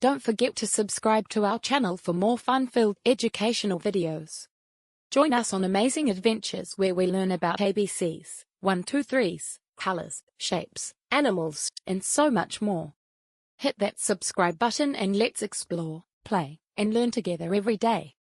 Don't forget to subscribe to our channel for more fun-filled educational videos. Join us on amazing adventures where we learn about ABCs, 1, 2, 3s, colors, shapes, animals, and so much more. Hit that subscribe button and let's explore, play, and learn together every day.